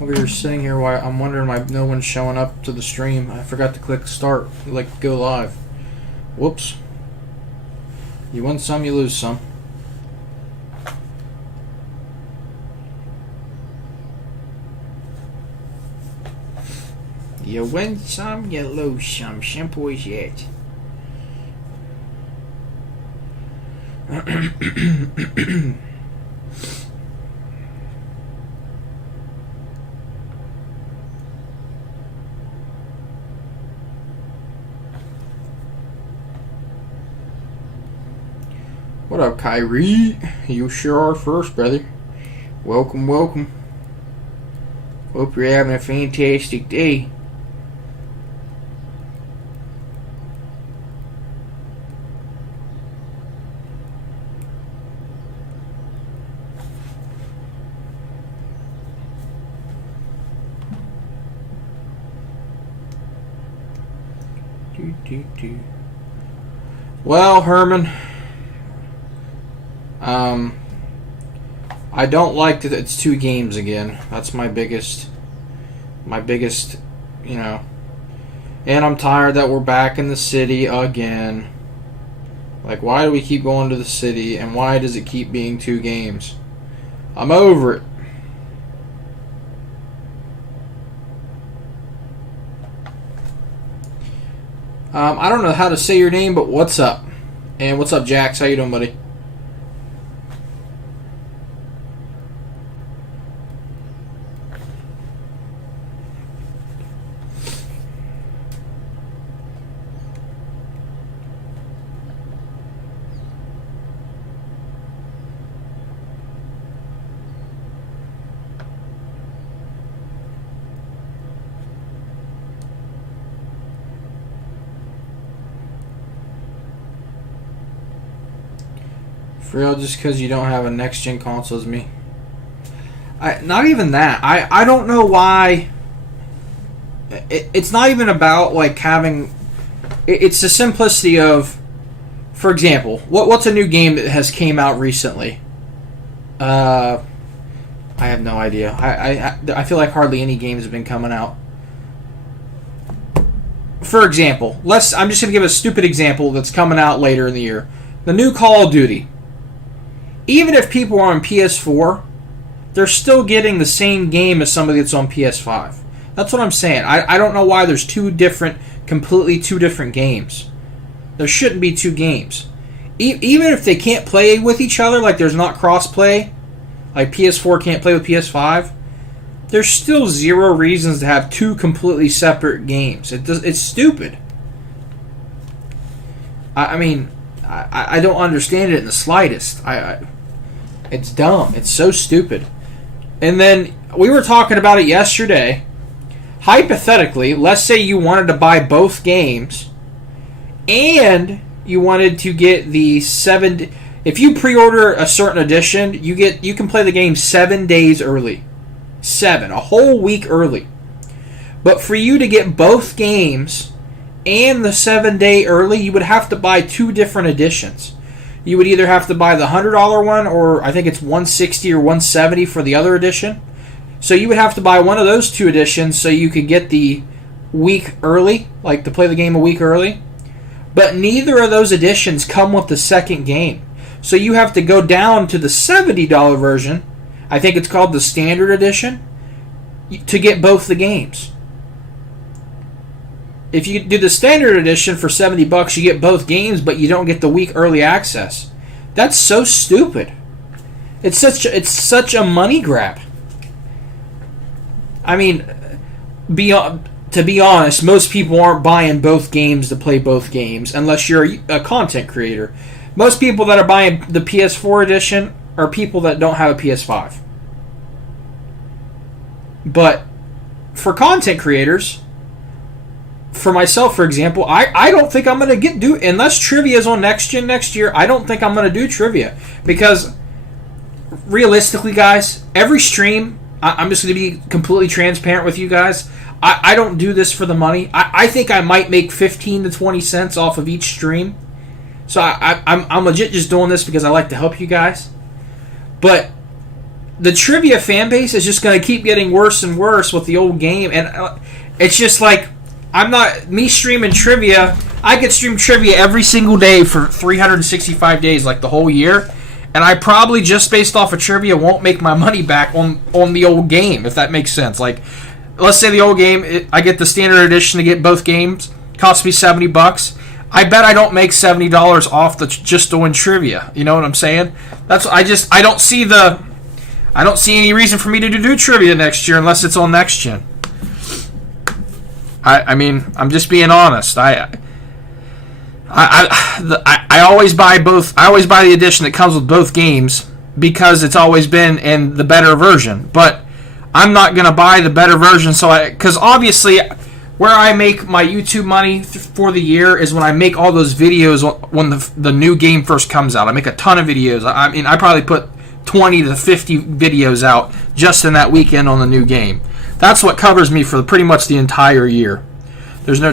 we were sitting here, why I'm wondering why no one's showing up to the stream. I forgot to click start, like go live. Whoops. You win some, you lose some. You win some, you lose some. Simple as that. What up, Kyrie? You sure are first, brother. Welcome, welcome. Hope you're having a fantastic day. Well, Herman, I don't like that it's 2 games again. That's my biggest, you know. And I'm tired that we're back in the city again. Like, why do we keep going to the city, and why does it keep being 2 games? I'm over it. I don't know how to say your name, but what's up? And what's up, Jax? How you doing, buddy? For real, just because you don't have a next-gen console as me. Not even that. I don't know why. It's not even about, like, having... It's the simplicity of... For example, what's a new game that has came out recently? I have no idea. I feel like hardly any games have been coming out. For example, I'm just going to give a stupid example that's coming out later in the year. The new Call of Duty. Even if people are on PS4, they're still getting the same game as somebody that's on PS5. That's what I'm saying. I don't know why there's completely two different games. There shouldn't be 2 games. Even if they can't play with each other, like there's not cross-play, like PS4 can't play with PS5, there's still 0 reasons to have 2 completely separate games. It's stupid. I mean, I don't understand it in the slightest. It's dumb. It's so stupid. And then we were talking about it yesterday. Hypothetically, let's say you wanted to buy both games and you wanted to get the 7... If you pre-order a certain edition, you can play the game 7 days early. 7. A whole week early. But for you to get both games and the 7-day early, you would have to buy 2 different editions. You would either have to buy the $100 one, or I think it's $160 or $170 for the other edition. So you would have to buy one of those 2 editions so you could get the week early, like to play the game a week early. But neither of those editions come with the second game. So you have to go down to the $70 version, I think it's called the Standard Edition, to get both the games. If you do the Standard Edition for $70, you get both games, but you don't get the week early access. That's so stupid. It's such a money grab. I mean, to be honest, most people aren't buying both games to play both games unless you're a content creator. Most people that are buying the PS4 edition are people that don't have a PS5. But for content creators, for myself, for example, I don't think I'm going to do unless trivia is on next gen next year. I don't think I'm going to do trivia because realistically, guys, every stream, I'm just going to be completely transparent with you guys. I don't do this for the money. I think I might make 15 to 20 cents off of each stream. So I'm legit just doing this because I like to help you guys. But the trivia fan base is just going to keep getting worse and worse with the old game, and it's just like me streaming trivia. I could stream trivia every single day for 365 days, like the whole year, and I probably just based off of trivia won't make my money back on the old game, if that makes sense. Like, let's say the old game, I get the standard edition to get both games, costs me $70. I bet I don't make $70 off just doing trivia. You know what I'm saying? I don't see any reason for me to do trivia next year unless it's on next gen. I mean, I'm just being honest. I always buy both. I always buy the edition that comes with both games because it's always been in the better version. But I'm not gonna buy the better version, because obviously, where I make my YouTube money for the year is when I make all those videos when the new game first comes out. I make a ton of videos. I mean, I probably put 20 to 50 videos out just in that weekend on the new game. That's what covers me for pretty much the entire year. There's no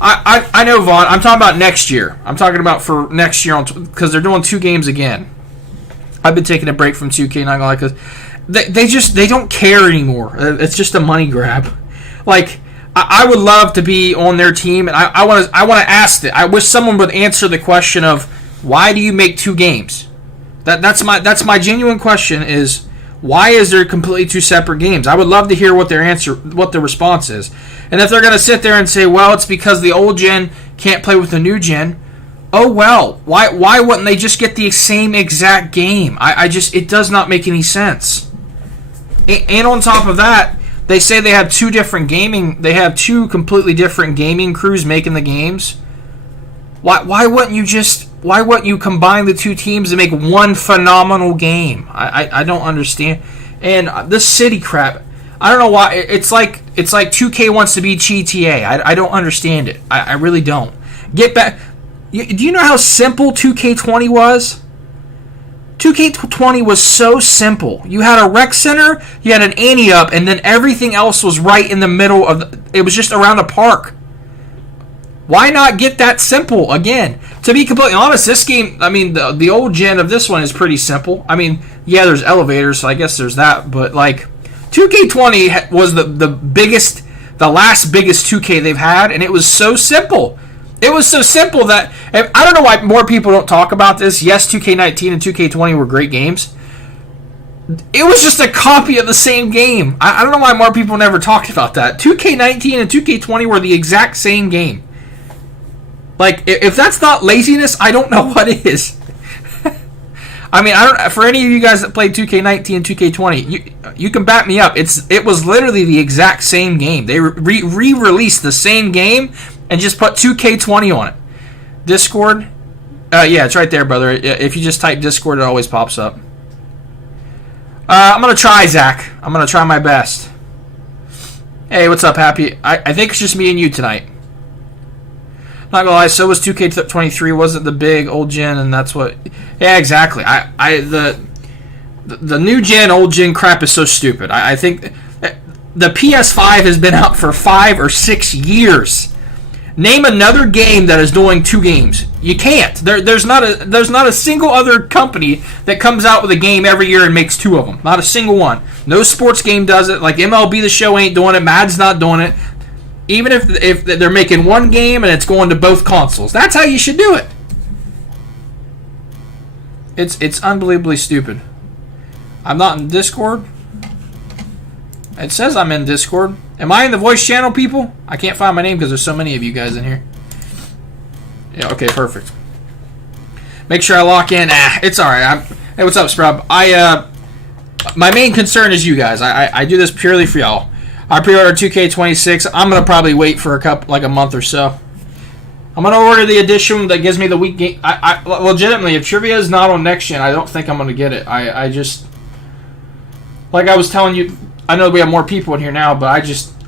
I know, Vaughn. I'm talking about next year. I'm talking about for next year because they're doing 2 games again. I've been taking a break from 2K, not gonna lie, because they don't care anymore. It's just a money grab. Like, I would love to be on their team, and I want to ask it. I wish someone would answer the question of why do you make 2 games? That's my genuine question is, why is there completely 2 separate games? I would love to hear what their response is. And if they're going to sit there and say, well, it's because the old gen can't play with the new gen, oh well, why wouldn't they just get the same exact game? It does not make any sense. And on top of that, they say they have 2 completely different gaming crews making the games. Why wouldn't you combine the 2 teams and make one phenomenal game? I don't understand. And this city crap, I don't know why. It's like 2K wants to be GTA. I don't understand it. I really don't. Get back. Do you know how simple 2K20 was? 2K20 was so simple. You had a rec center, you had an ante-up, and then everything else was right in the middle of it was just around a park. Why not get that simple again? To be completely honest, this game, I mean, the old gen of this one is pretty simple. I mean, yeah, there's elevators, so I guess there's that, but like 2K20 was the last biggest 2K they've had, and it was so simple. It was so simple that I don't know why more people don't talk about this. Yes, 2K19 and 2K20 were great games. It was just a copy of the same game. I don't know why more people never talked about that. 2K19 and 2K20 were the exact same game. Like, if that's not laziness, I don't know what is. I mean, for any of you guys that played 2K19 and 2K20, you can back me up. It was literally the exact same game. They re-released the same game and just put 2K20 on it. Discord? Yeah, it's right there, brother. If you just type Discord, it always pops up. I'm going to try, Zach. I'm going to try my best. Hey, what's up, Happy? I think it's just me and you tonight. Not gonna lie, so was 2K23. Wasn't the big old gen, and that's what... Yeah, exactly. The new gen, old gen crap is so stupid. I think the PS5 has been out for 5 or 6 years. Name another game that is doing 2 games. You can't. There's not a single other company that comes out with a game every year and makes 2 of them. Not a single one. No sports game does it. Like MLB The Show ain't doing it. Mad's not doing it. Even if they're making 1 game and it's going to both consoles. That's how you should do it. It's unbelievably stupid. I'm not in Discord. It says I'm in Discord. Am I in the voice channel, people? I can't find my name because there's so many of you guys in here. Yeah, okay, perfect. Make sure I lock in. It's alright. Hey, what's up, Sprub? My main concern is you guys. I do this purely for y'all. I pre-ordered 2K26. I'm going to probably wait for a month or so. I'm going to order the edition that gives me the week game. I legitimately, if trivia is not on next gen, I don't think I'm going to get it. I just... Like I was telling you, I know we have more people in here now, but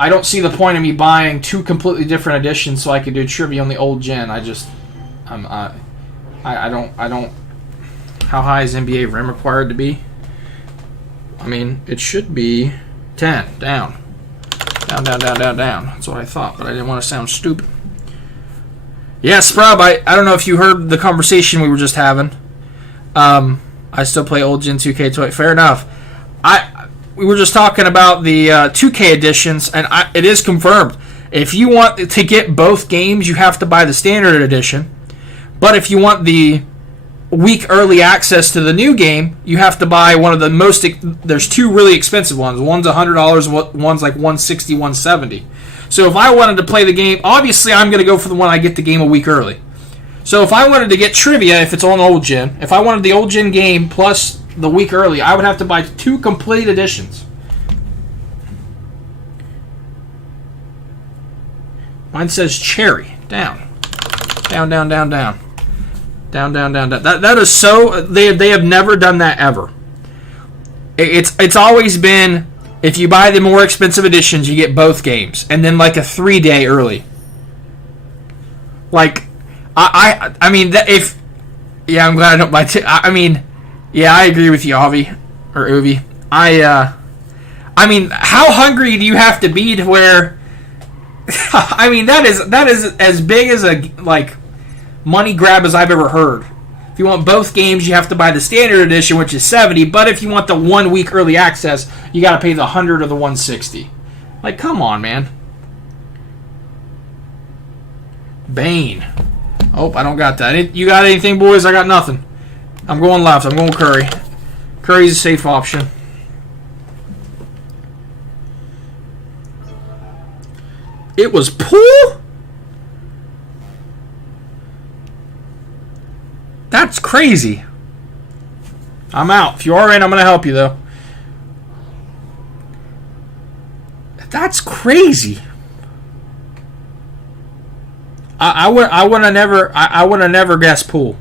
I don't see the point of me buying 2 completely different editions so I could do trivia on the old gen. I don't... How high is NBA Rim required to be? I mean, it should be 10. Down. Down. That's what I thought, but I didn't want to sound stupid. Yeah, Sprub, I don't know if you heard the conversation we were just having. I still play old Gen 2K20. Fair enough. we were just talking about the 2K editions, and it is confirmed. If you want to get both games, you have to buy the standard edition. But if you want the week early access to the new game, you have to buy one of the most. There's two really expensive ones. One's $100, one's like $160, $170. So if I wanted to play the game, obviously I'm going to go for the one I get the game a week early. So if I wanted to get trivia, if it's on old gen, if I wanted the old gen game plus the week early, I would have to buy 2 complete editions. Mine says cherry. Down. Down, down, down, down. Down, down, down, down. That is so... They have never done that ever. It's always been, if you buy the more expensive editions, you get both games. And then like a 3-day early. Like, I mean, if... Yeah, I'm glad I don't buy... I mean... Yeah, I agree with you, Avi. Or Uvi. I mean, how hungry do you have to be to where... I mean, that is as big as a, like, money grab as I've ever heard. If you want both games, you have to buy the standard edition, which is $70. But if you want the 1 week early access, you got to pay the $100 or the $160. Like, come on, man. Bane. Oh, I don't got that. You got anything, boys? I got nothing. I'm going left. I'm going Curry. Curry's a safe option. It was Poole? That's crazy. I'm out. If you are in, I'm going to help you, though. That's crazy. I would have never guessed Poole.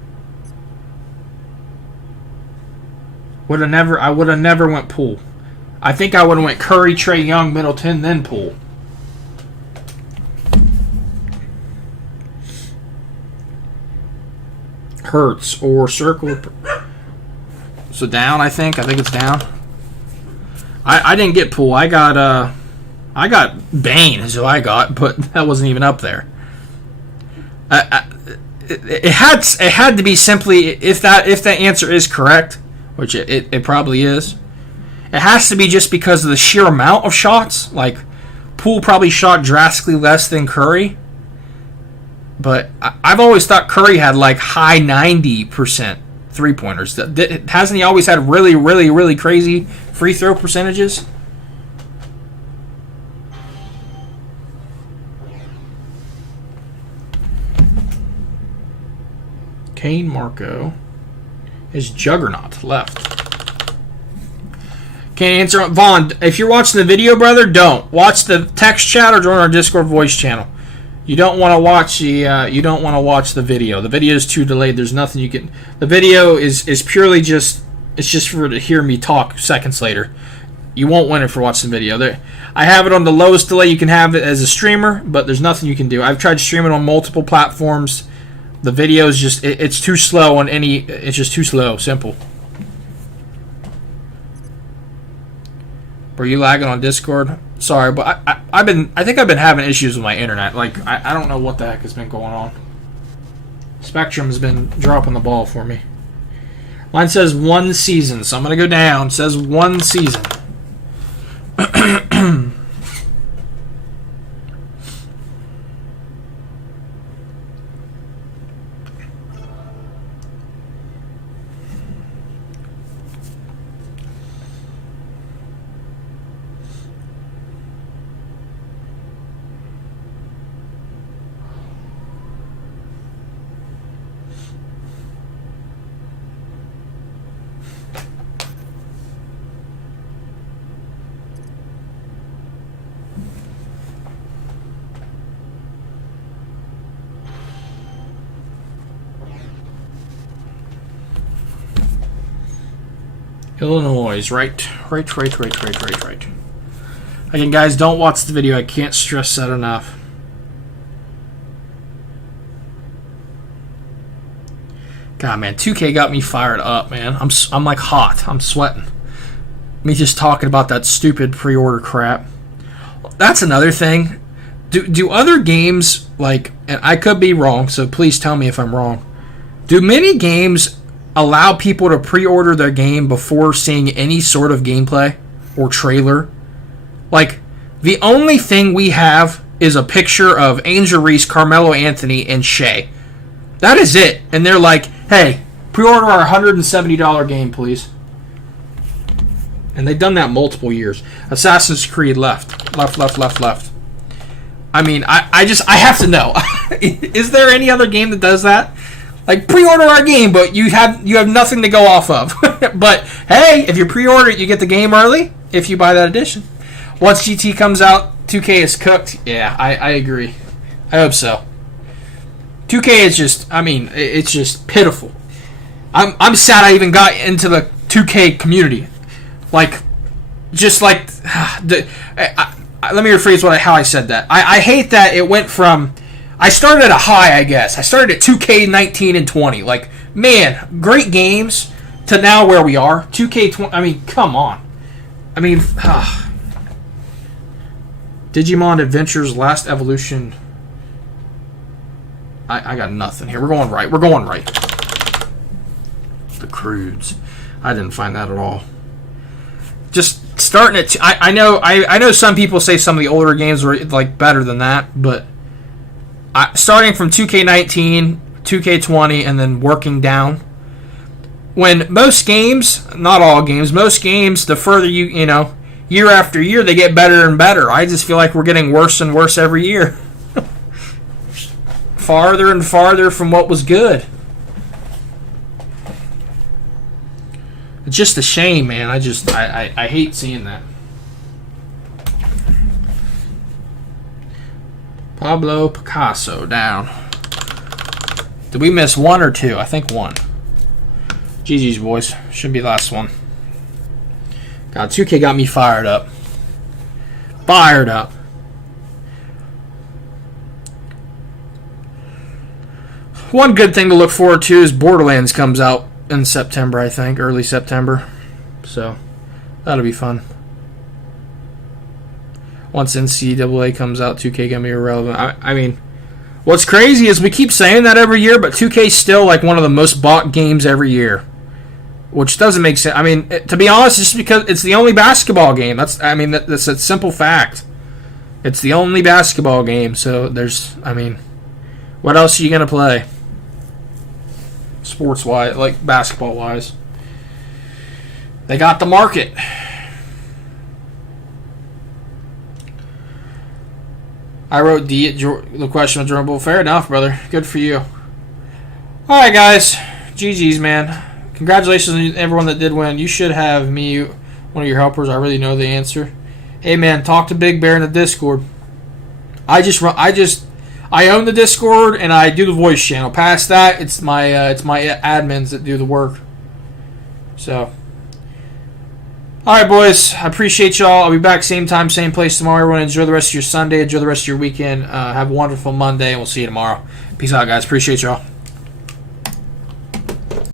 I would have never went Poole. I think I would have went Curry, Trae Young, Middleton, then Poole. Hurts or circle. So down, I think it's down. I didn't get Poole. I got Bane is who I got, but that wasn't even up there. It had to be simply, if that answer is correct, which it probably is. It has to be just because of the sheer amount of shots. Like, Poole probably shot drastically less than Curry. But I've always thought Curry had like high 90% three-pointers. Hasn't he always had really, really, really crazy free throw percentages? Kane Marco is Juggernaut left. Can't answer. Vaughn, if you're watching the video, brother, don't. Watch the text chat or join our Discord voice channel. You don't want to watch the video. The video is too delayed. There's nothing you can. The video is purely just for to hear me talk seconds later. You won't win it for watching the video. I have it on the lowest delay you can have it as a streamer, but there's nothing you can do. I've tried to stream it on multiple platforms. The video is just it's too slow on any. It's just too slow. Simple. Were you lagging on Discord? Sorry, but I think I've been having issues with my internet. Like, I don't know what the heck has been going on. Spectrum has been dropping the ball for me. Mine says 1 season, so I'm going to go down. It says 1 season. Illinois, right. Again, guys, don't watch the video. I can't stress that enough. God, man, 2K got me fired up, man. I'm like hot. I'm sweating. Me just talking about that stupid pre-order crap. That's another thing. Do other games, like, and I could be wrong, so please tell me if I'm wrong. Do many games allow people to pre-order their game before seeing any sort of gameplay or trailer. Like, the only thing we have is a picture of Angel Reese, Carmelo Anthony, and Shea. That is it. And they're like, hey, pre-order our $170 game, please. And they've done that multiple years. Assassin's Creed left. I mean, I have to know. Is there any other game that does that? Like, pre-order our game, but you have nothing to go off of. But, hey, if you pre-order it, you get the game early if you buy that edition. Once GT comes out, 2K is cooked. Yeah, I agree. I hope so. 2K is just, I mean, it's just pitiful. I'm sad I even got into the 2K community. Like, just like, let me rephrase how I said that. I hate that it went from, I started at a high, I guess. I started at 2K 19 and 20. Like, man, great games, to now where we are. 2K 20, I mean, come on. I mean, Digimon Adventures Last Evolution. I got nothing here. We're going right. The Crudes. I didn't find that at all. Just starting at... I know some people say some of the older games were like better than that, but starting from 2K19, 2K20, and then working down. When most games, not all games, most games, the further you know, year after year, they get better and better. I just feel like we're getting worse and worse every year. Farther and farther from what was good. It's just a shame, man. I hate seeing that. Pablo Picasso down. Did we miss one or two? I think one. GG's, boys. Should be the last one. God, 2K got me fired up. Fired up. One good thing to look forward to is Borderlands comes out in September, I think. Early September. So, that'll be fun. Once NCAA comes out, 2K gonna be irrelevant. I mean, what's crazy is we keep saying that every year, but 2K's still like one of the most bought games every year. Which doesn't make sense. I mean, to be honest, it's just because it's the only basketball game. That's a simple fact. It's the only basketball game, so what else are you gonna play? Sports-wise, like basketball-wise. They got the market. I wrote D at the question of Jordan Bull. Fair enough, brother. Good for you. Alright, guys. GG's, man. Congratulations on everyone that did win. You should have me, one of your helpers. I really know the answer. Hey, man, talk to Big Bear in the Discord. I own the Discord and I do the voice channel. Past that, it's my admins that do the work. So, all right, boys. I appreciate y'all. I'll be back same time, same place tomorrow. Everyone enjoy the rest of your Sunday. Enjoy the rest of your weekend. Have a wonderful Monday, and we'll see you tomorrow. Peace out, guys. Appreciate y'all.